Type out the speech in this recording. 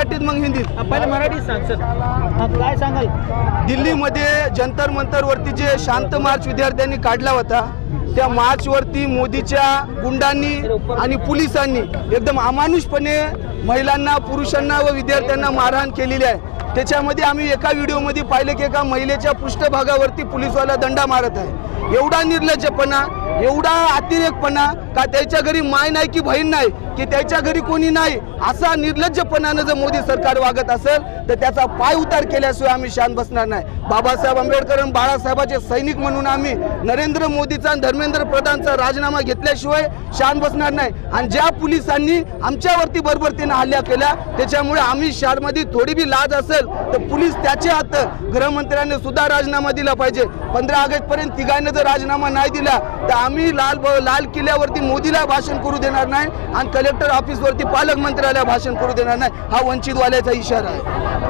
मराठीत मग हिंदीत? पहिले मराठीत सांग सर. काय सांगाल? दिल्लीमध्ये जंतर मंतरवरती जे शांत मार्च विद्यार्थ्यांनी काढला होता, त्या मार्चवरती मोदीच्या गुंडांनी आणि पोलिसांनी एकदम अमानुषपणे महिलांना, पुरुषांना व विद्यार्थ्यांना मारहाण केलेली आहे. त्याच्यामध्ये आम्ही एका व्हिडिओमध्ये पाहिलं की एका महिलेच्या पृष्ठभागावरती पोलिसवाला दंडा मारत आहे. एवढा निर्लज्जपणा, एवढा अतिरेकपणा, का त्याच्या घरी माय नाही की बहीण नाही, की त्याच्या घरी कोणी नाही, असा निर्लज्जपणानं जर मोदी सरकार वागत असेल तर त्याचा पाय उतार केल्याशिवाय आम्ही शांत बसणार नाही. बाबासाहेब आंबेडकर आणि बाळासाहेबांचे सैनिक म्हणून आम्ही नरेंद्र मोदीचा आणि धर्मेंद्र प्रधानचा राजीनामा घेतल्याशिवाय शांत बसणार नाही. आणि ज्या पोलिसांनी आमच्यावरती बर्बरतेने हल्ला केला त्याच्यामुळे आम्ही शहरामध्ये थोडी बी लाज असेल तर पोलीस त्याचे हात, गृहमंत्र्यांनी सुद्धा राजीनामा दिला पाहिजे. 15 ऑगस्ट पर्यंत तिघांनी जर राजीनामा नाही दिला तर आम्ही लाल किल्ल्यावरती मोदीला भाषण करू देणार नाही आणि कलेक्टर ऑफिसवरती पालकमंत्र्याला भाषण करू देणार नाही. हा वंचितवाल्याचा इशारा आहे.